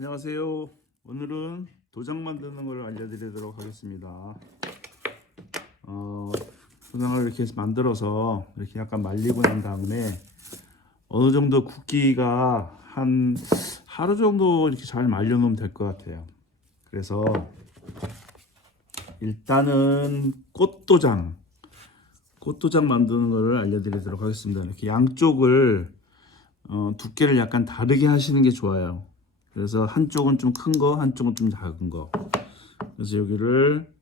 안녕하세요. 오늘은 도장 만드는 걸 알려드리도록 하겠습니다. 도장을 이렇게 만들어서 이렇게 약간 말리고 난 다음에 어느 정도 굵기가 한 하루 정도 이렇게 잘 말려 놓으면 될 것 같아요. 그래서 일단은 꽃도장 만드는 걸 알려드리도록 하겠습니다. 이렇게 양쪽을 두께를 약간 다르게 하시는 게 좋아요. 그래서 한쪽은 좀 큰 거, 한쪽은 좀 작은 거. 그래서 여기를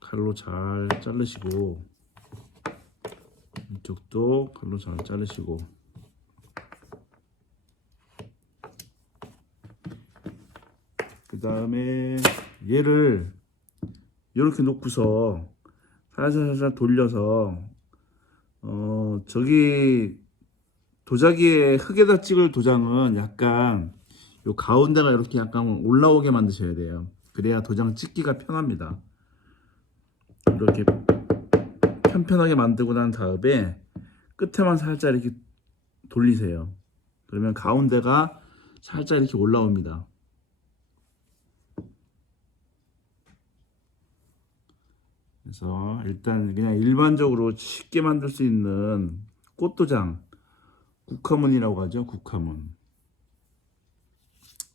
칼로 잘 자르시고, 이쪽도 칼로 잘 자르시고, 그 다음에 얘를 이렇게 놓고서 살살 돌려서 저기 도자기에 흙에다 찍을 도장은 약간 요 가운데가 이렇게 약간 올라오게 만드셔야 돼요. 그래야 도장 찍기가 편합니다. 이렇게 편편하게 만들고 난 다음에 끝에만 살짝 이렇게 돌리세요. 그러면 가운데가 살짝 이렇게 올라옵니다. 그래서 일단 그냥 일반적으로 쉽게 만들 수 있는 꽃도장, 국화문이라고 하죠. 국화문.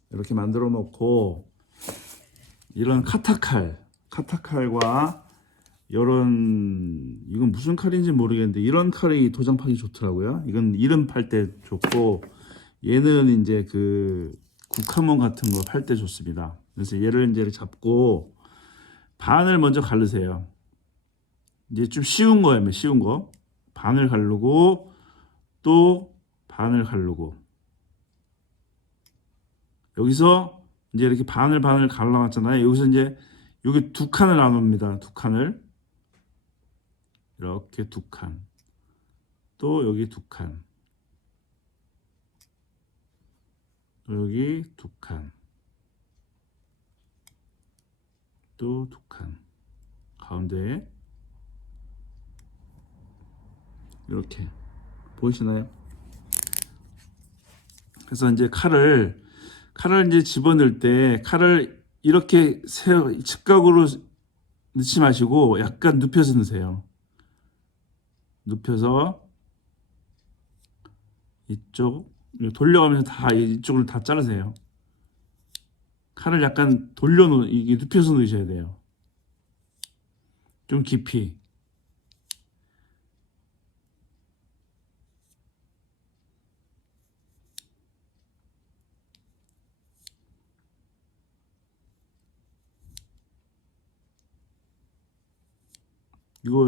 이렇게 만들어 놓고 이런 카타칼과 이건 무슨 칼인지 모르겠는데 이런 칼이 도장 파기 좋더라고요. 이건 이름 팔 때 좋고 얘는 이제 그 국화문 같은 거 팔 때 좋습니다. 그래서 얘를 이제 잡고 반을 먼저 가르세요. 이제 좀 쉬운 거예요. 쉬운 거. 반을 가르고 또 반을 가르고 여기서 이제 이렇게 반을 갈라놨잖아요. 여기서 이제 여기 두 칸을 나눕니다. 두 칸을 이렇게 두 칸. 또 여기 두 칸. 또 여기 두 칸. 또 두 칸. 가운데 이렇게 보이시나요? 그래서 이제 칼을 이제 집어넣을 때 칼을 이렇게 직각으로 넣지 마시고 약간 눕혀서 넣으세요. 눕혀서 이쪽 돌려가면서 다 이쪽을 다 자르세요. 칼을 약간 이게 눕혀서 넣으셔야 돼요. 좀 깊이.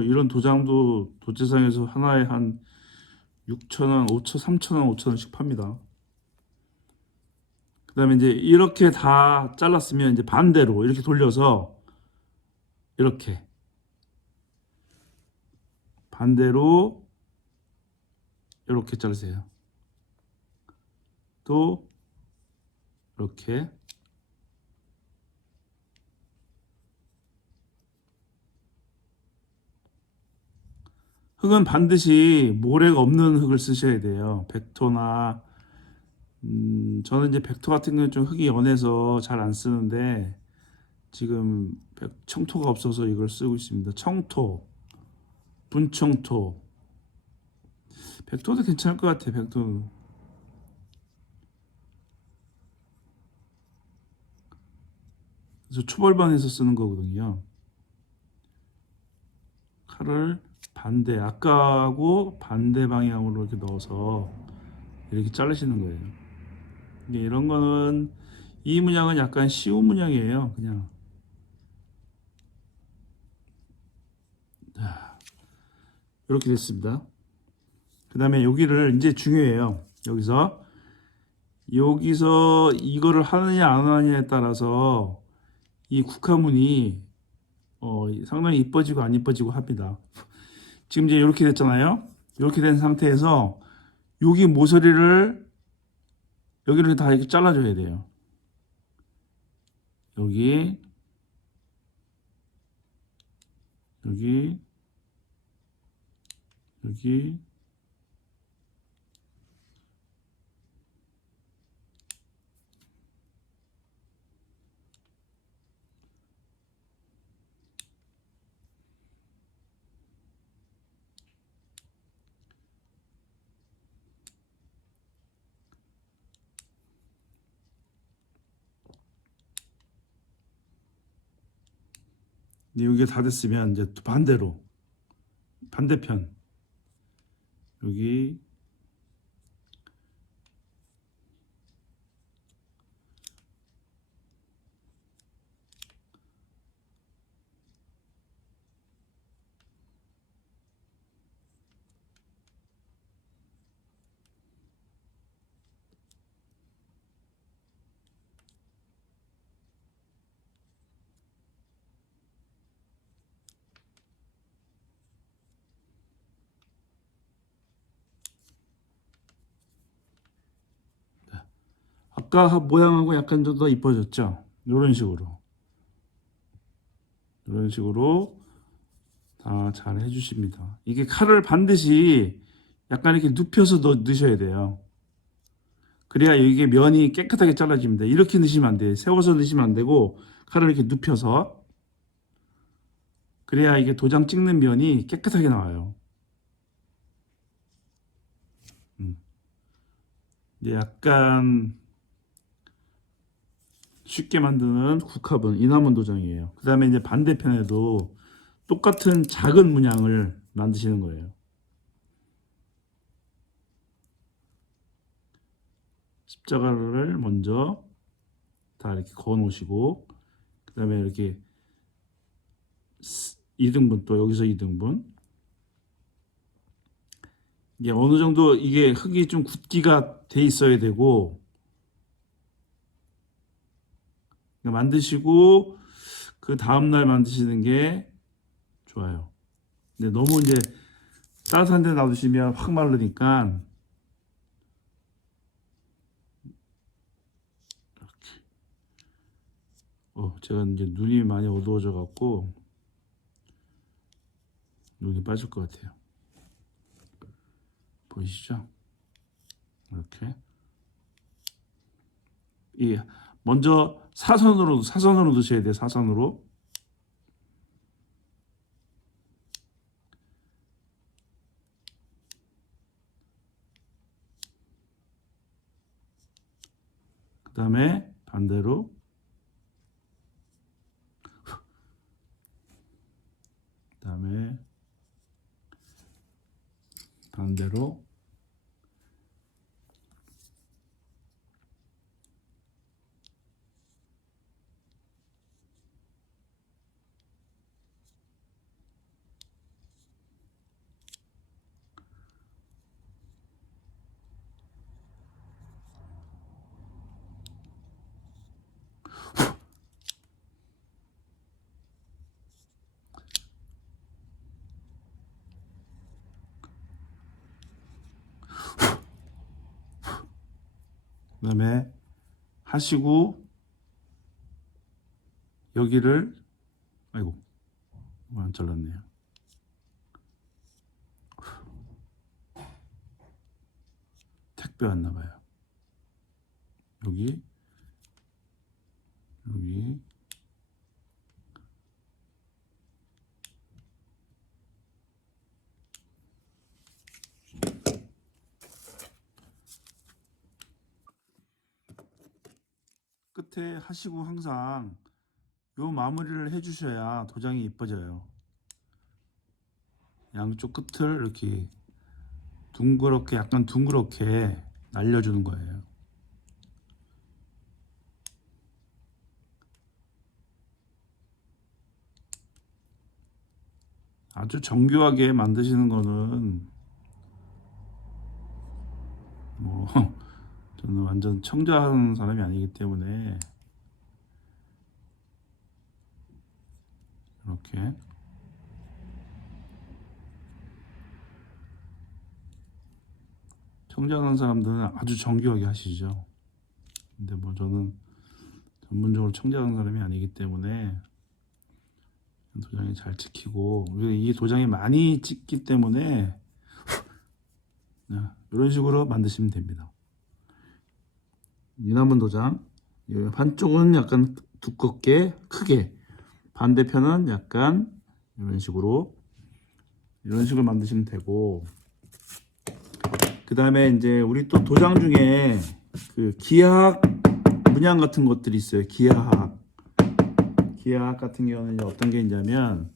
이런 도장도 도제상에서 하나에 한 6,000원, 3,000원, 5,000원씩 팝니다. 그 다음에 이제 이렇게 다 잘랐으면 이제 반대로 이렇게 돌려서 이렇게 반대로 이렇게 자르세요. 또 이렇게 흙은 반드시 모래가 없는 흙을 쓰셔야 돼요. 벡터나 저는 이제 벡터 같은 경우는 좀 흙이 연해서 잘 안 쓰는데 지금 청토가 없어서 이걸 쓰고 있습니다. 청토, 분청토, 벡터도 괜찮을 것 같아요. 벡터. 그래서 초벌반에서 쓰는 거거든요. 칼을 아까하고 반대 방향으로 이렇게 넣어서 이렇게 자르시는 거예요. 이런 거는 이 문양은 약간 쉬운 문양이에요. 그냥 이렇게 됐습니다. 그 다음에 여기를 이제 중요해요. 여기서 이거를 하느냐 안 하느냐에 따라서 이 국화문이 상당히 이뻐지고 안 이뻐지고 합니다. 지금 이제 이렇게 됐잖아요. 이렇게 된 상태에서 여기 모서리를 여기를 다 이렇게 잘라줘야 돼요. 여기, 여기, 여기, 근데 이게 다 됐으면 이제 또 반대로 반대편 여기 아까 모양하고 약간 좀 더 이뻐졌죠? 이런 식으로 다 잘 해주십니다. 이게 칼을 반드시 약간 이렇게 눕혀서 넣으셔야 돼요. 그래야 이게 면이 깨끗하게 잘라집니다. 이렇게 넣으시면 안 돼요. 세워서 넣으시면 안 되고 칼을 이렇게 눕혀서 그래야 이게 도장 찍는 면이 깨끗하게 나와요. 이제 약간 쉽게 만드는 국화본 이남은 도장이에요. 그 다음에 이제 반대편에도 똑같은 작은 문양을 만드시는 거예요. 십자가를 먼저 다 이렇게 그어 놓으시고 그 다음에 이렇게 2등분 또 여기서 2등분 이게 어느 정도 이게 흙이 좀 굳기가 돼 있어야 되고 만드시고 그 다음날 만드시는 게 좋아요. 근데 너무 이제 따뜻한 데 놔두시면 확 마르니까 제가 이제 눈이 많이 어두워져 갖고 눈이 빠질 것 같아요. 보이시죠? 이렇게 먼저 사선으로 드셔야 돼요. 사선으로. 그 다음에 반대로 반대로 그 다음에 하시고 여기를 아이고 안 잘랐네요. 택배 왔나 봐요. 여기 끝에 하시고 항상 요 마무리를 해 주셔야 도장이 이뻐져요. 양쪽 끝을 이렇게 둥그렇게 약간 둥그렇게 날려주는 거예요. 아주 정교하게 만드시는 거는 뭐 저는 완전 청자하는 사람이 아니기 때문에 이렇게 청자하는 사람들은 아주 정교하게 하시죠. 근데 뭐 저는 전문적으로 청자하는 사람이 아니기 때문에 도장이 잘 찍히고 이 도장이 많이 찍기 때문에 이런 식으로 만드시면 됩니다. 이남은 도장 한쪽은 약간 두껍게 크게 반대편은 약간 이런 식으로 만드시면 되고 그 다음에 이제 우리 또 도장 중에 그 기하학 문양 같은 것들이 있어요. 기하학 기하 같은 경우는 이제 어떤 게 있냐면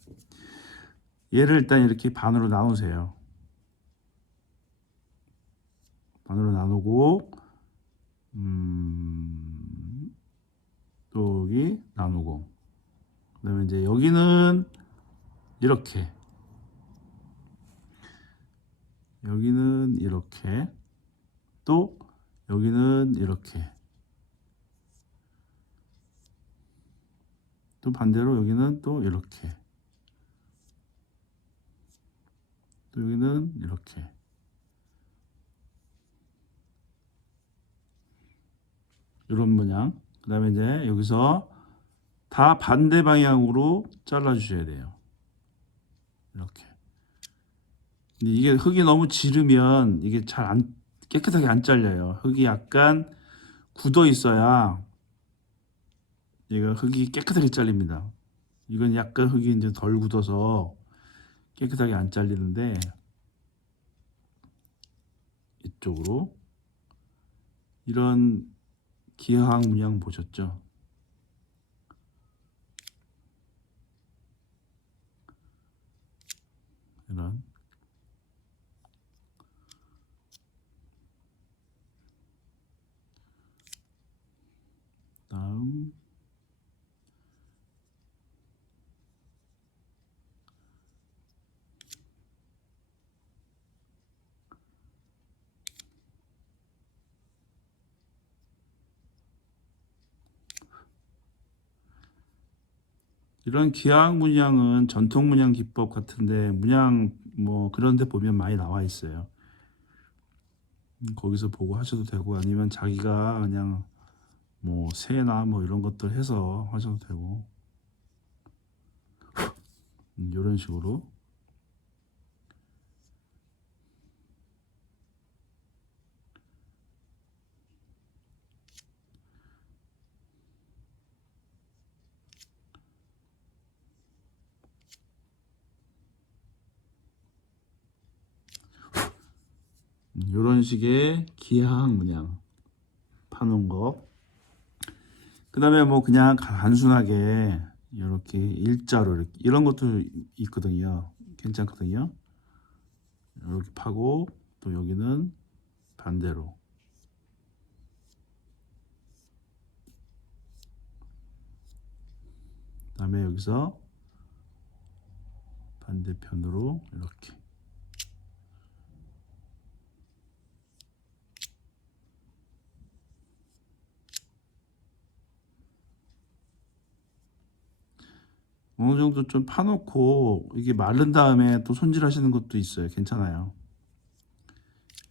얘를 일단 이렇게 반으로 나누세요. 반으로 나누고 또 여기 나누고 그다음에 이제 여기는 이렇게 여기는 이렇게 또 여기는 이렇게 또 반대로 여기는 또 이렇게 또 여기는 이렇게 이런 모양. 그 다음에 이제 여기서 다 반대 방향으로 잘라 주셔야 돼요. 이렇게. 근데 이게 흙이 너무 지르면 이게 잘 안 깨끗하게 안 잘려요. 흙이 약간 굳어 있어야 얘가 흙이 깨끗하게 잘립니다. 이건 약간 흙이 이제 덜 굳어서 깨끗하게 안 잘리는데 이쪽으로 이런 기하학 문양 보셨죠? 이런 다음 이런 기하학 문양은 전통 문양 기법 같은데 문양 뭐 그런 데 보면 많이 나와 있어요. 거기서 보고 하셔도 되고 아니면 자기가 그냥 뭐 새나 뭐 이런 것들 해서 하셔도 되고 이런 식으로 이런 식의 기하학 문양 파는 거. 그 다음에 뭐 그냥 단순하게 이렇게 일자로 이렇게 이런 것도 있거든요. 괜찮거든요. 이렇게 파고 또 여기는 반대로 그다음에 여기서 반대편으로 이렇게 어느 정도 좀 파놓고 이게 마른 다음에 또 손질하시는 것도 있어요. 괜찮아요.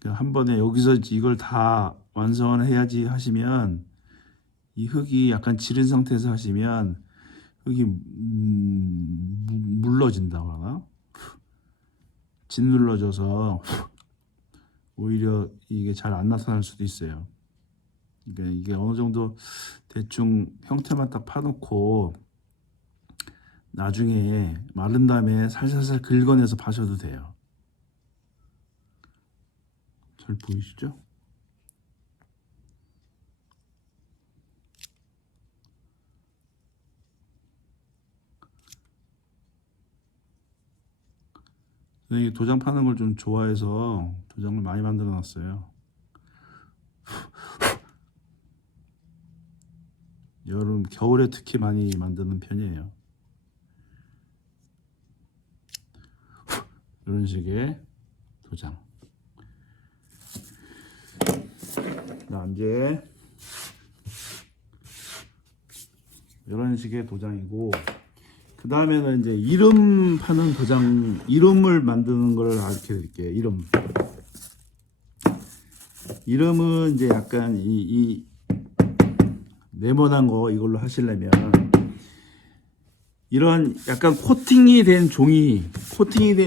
한 번에 여기서 이걸 다 완성을 해야지 하시면 이 흙이 약간 지른 상태에서 하시면 흙이 물러진다고 하나? 짓눌러져서 오히려 이게 잘 안 나타날 수도 있어요. 그러니까 이게 어느 정도 대충 형태만 딱 파놓고 나중에 마른 다음에 살살살 긁어내서 파셔도 돼요. 잘 보이시죠? 저는 이 도장 파는 걸 좀 좋아해서 도장을 많이 만들어 놨어요. 여름, 겨울에 특히 많이 만드는 편이에요. 이런 식의 도장. 이제 이런 식의 도장이고 그 다음에는 이제 이름 파는 도장, 이름을 만드는 걸 알려 드릴게요. 이름은 이제 약간 이 네모난 거 이걸로 하시려면 이런 약간 코팅이 된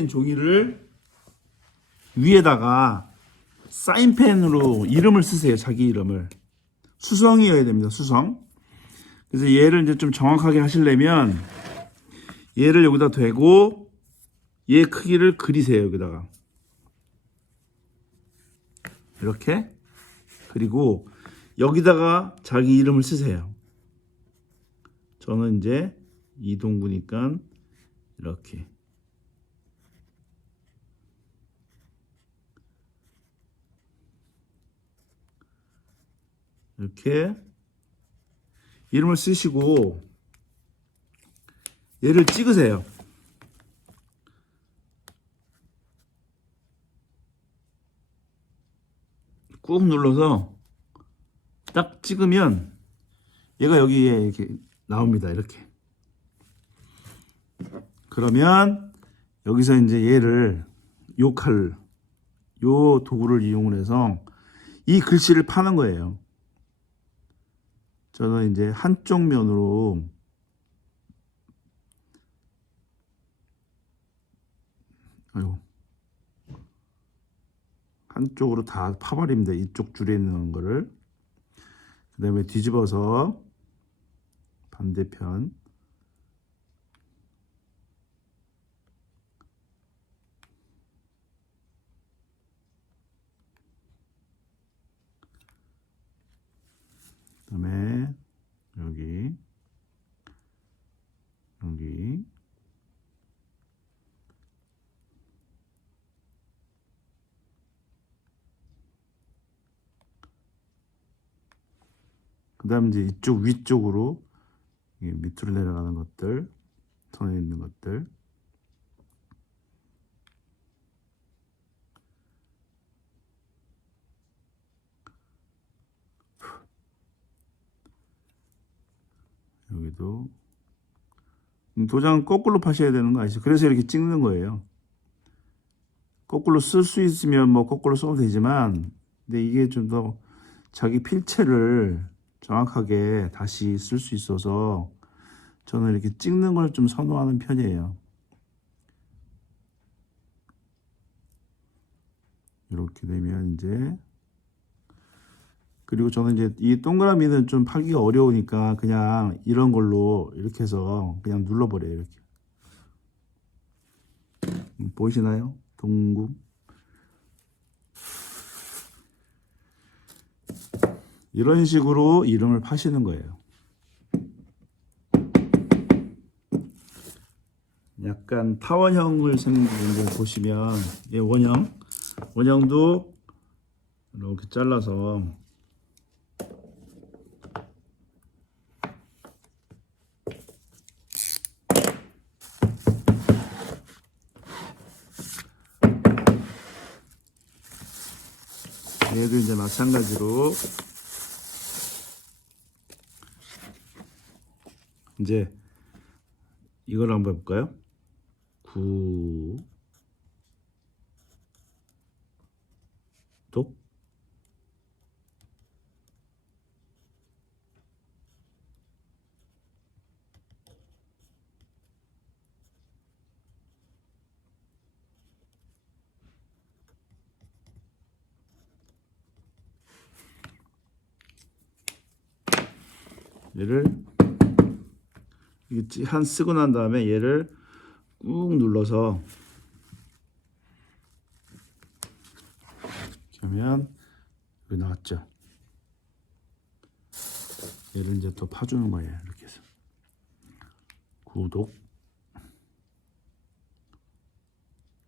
종이를 위에다가 사인펜으로 이름을 쓰세요. 자기 이름을. 수성이어야 됩니다. 수성. 그래서 얘를 이제 좀 정확하게 하시려면 얘를 여기다 대고 얘 크기를 그리세요. 여기다가. 이렇게. 그리고 여기다가 자기 이름을 쓰세요. 저는 이제 2동구니까 이렇게. 이렇게 이름을 쓰시고 얘를 찍으세요. 꾹 눌러서 딱 찍으면 얘가 여기에 이렇게 나옵니다. 이렇게. 그러면 여기서 이제 얘를 요 도구를 이용해서 이 글씨를 파는 거예요. 저는 이제 한쪽 면으로 한쪽으로 다 파버립니다. 이쪽 줄에 있는 거를. 그 다음에 뒤집어서 반대편 그 다음에 여기 그 다음에 이제 이쪽 위쪽으로 밑으로 내려가는 것들, 선에 있는 것들. 여기도 도장은 거꾸로 파셔야 되는 거 아시죠? 그래서 이렇게 찍는 거예요. 거꾸로 쓸 수 있으면 뭐 거꾸로 써도 되지만, 근데 이게 좀 더 자기 필체를 정확하게 다시 쓸 수 있어서 저는 이렇게 찍는 걸 좀 선호하는 편이에요. 이렇게 되면 이제, 그리고 저는 이제 이 동그라미는 좀 파기가 어려우니까 그냥 이런 걸로 이렇게 해서 그냥 눌러버려요. 이렇게. 보이시나요? 동구. 이런 식으로 이름을 파시는 거예요. 약간 타원형을 생긴 거 보시면 이 원형도 이렇게 잘라서 얘도 이제 마찬가지로 이제 이걸 한번 해볼까요? 구독 얘를 한 쓰고 난 다음에 얘를 꾹 눌러서 그러면 여기 나왔죠. 얘를 이제 또 파주는 거예요. 이렇게 해서 구독.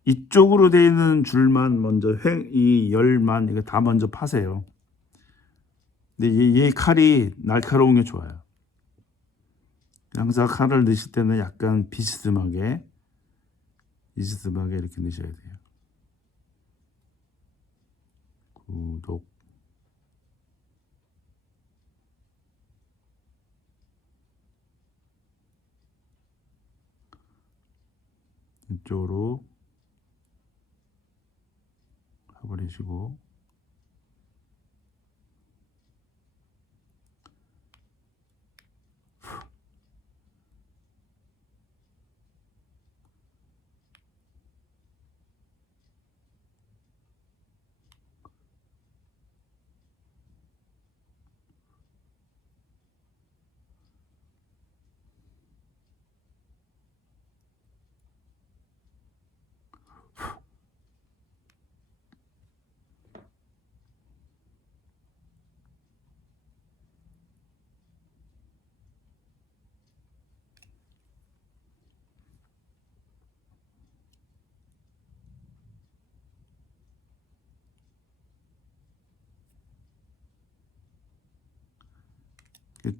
이쪽으로 되어 있는 줄만 먼저 이 열만 이거 다 먼저 파세요. 근데 이 칼이 날카로운 게 좋아요. 항상 칼을 넣으실 때는 약간 비스듬하게 이렇게 넣으셔야 돼요. 구독. 이쪽으로 해버리시고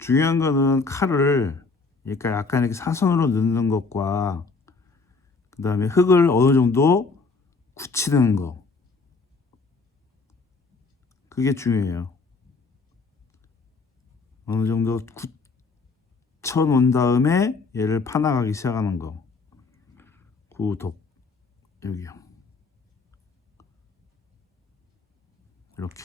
중요한 거는 칼을 그러니까 약간 이렇게 사선으로 넣는 것과 그 다음에 흙을 어느 정도 굳히는 거, 그게 중요해요. 어느 정도 굳혀 놓은 다음에 얘를 파나가기 시작하는 거. 구독 여기요. 이렇게.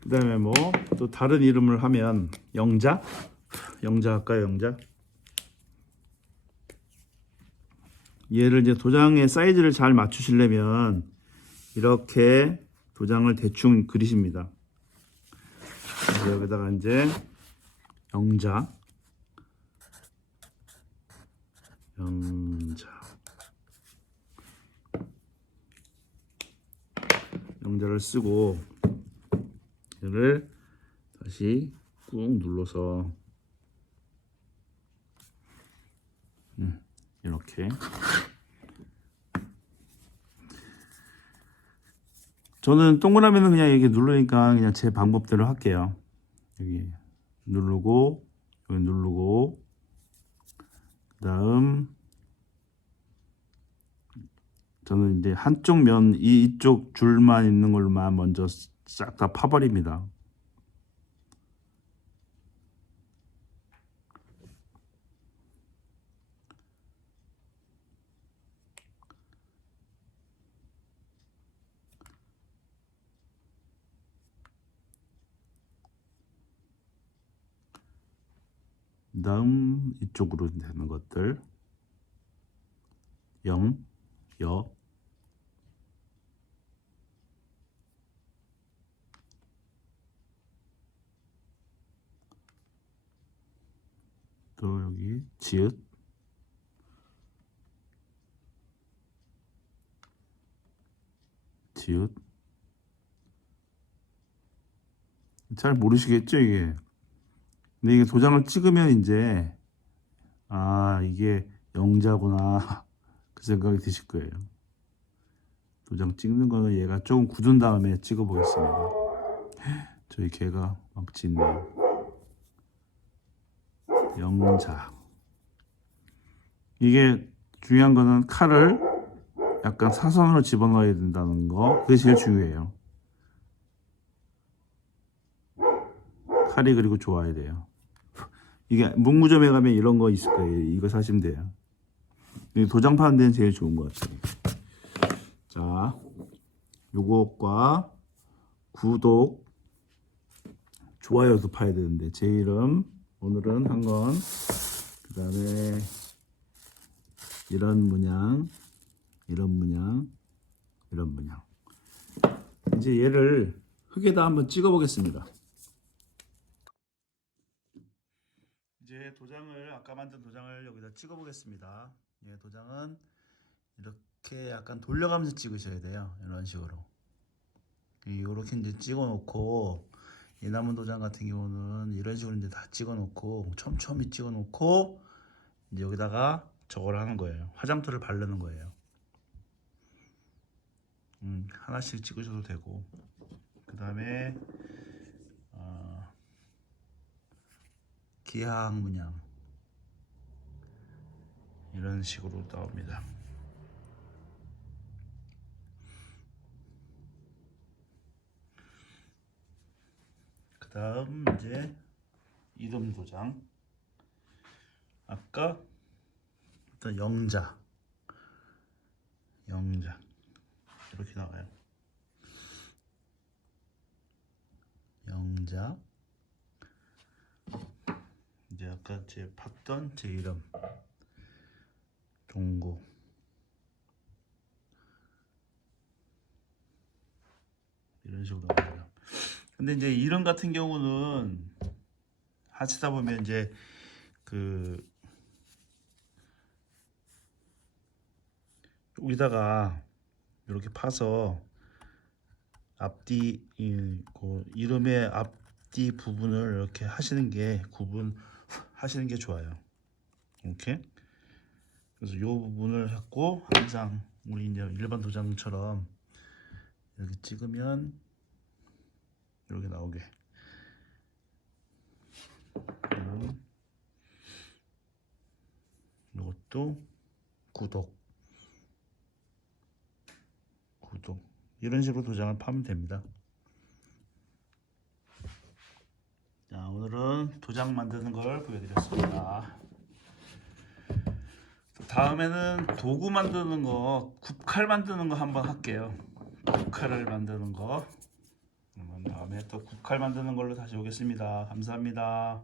그 다음에 뭐 또 다른 이름을 하면 영자 할까요? 영자. 얘를 이제 도장의 사이즈를 잘 맞추시려면 이렇게 도장을 대충 그리십니다. 그래서 여기다가 이제 영자 영자를 쓰고 얘를 다시 꾹 눌러서 이렇게. 저는 동그라미는 그냥 이렇게 누르니까 그냥 제 방법대로 할게요. 여기 누르고 여기 누르고 그다음 저는 이제 한쪽 면 이쪽 줄만 있는 걸로만 먼저 싹 다 파버립니다. 그다음 이쪽으로 되는 것들 영, 여, 또 여기 지읒, 지읒. 잘 모르시겠죠 이게. 근데 이게 도장을 찍으면 이제 아 이게 영자구나 그 생각이 드실 거예요. 도장 찍는 거는 얘가 조금 굳은 다음에 찍어 보겠습니다. 저희 개가 막 짖네요. 영자. 이게 중요한 거는 칼을 약간 사선으로 집어넣어야 된다는 거, 그게 제일 중요해요. 칼이 그리고 좋아야 돼요. 이게 문구점에 가면 이런 거 있을 거예요. 이거 사시면 돼요. 도장 파는 데는 제일 좋은 것 같아요. 자, 요것과 구독, 좋아요도 파야 되는데 제 이름 오늘은 한 건, 그 다음에 이런 문양, 이런 문양, 이런 문양. 이제 얘를 흙에다 한번 찍어 보겠습니다. 이제 도장을 아까 만든 도장을 여기다 찍어 보겠습니다. 예, 도장은 이렇게 약간 돌려가면서 찍으셔야 돼요. 이런 식으로. 이렇게 이제 찍어 놓고 이 남은 도장 같은 경우는 이런 식으로 이제 다 찍어 놓고 촘촘히 찍어 놓고 이제 여기다가 저걸 하는 거예요. 화장토를 바르는 거예요. 하나씩 찍으셔도 되고 그 다음에 기하학 문양 이런 식으로 나옵니다. 그 다음 이제 이름 도장, 아까 일단 영자 이렇게 나와요. 영자. 이제 아까 제 봤던 제 이름 종고. 이런 식으로 나옵니다. 근데 이제 이름 같은 경우는 하시다 보면 이제 그 여기다가 이렇게 파서 앞뒤 그 이름의 앞뒤 부분을 이렇게 하시는 게 구분하시는 게 좋아요. 이렇게 그래서 이 부분을 했고 항상 우리 이제 일반 도장처럼 여기 찍으면 이렇게 나오게. 그리고 이것도 구독 이런 식으로 도장을 파면 됩니다. 자, 오늘은 도장 만드는 걸 보여드렸습니다. 다음에는 도구 만드는 거, 굽칼 만드는 거 한번 할게요. 굽칼을 만드는 거. 그러면 다음에 또 굽칼 만드는 걸로 다시 오겠습니다. 감사합니다.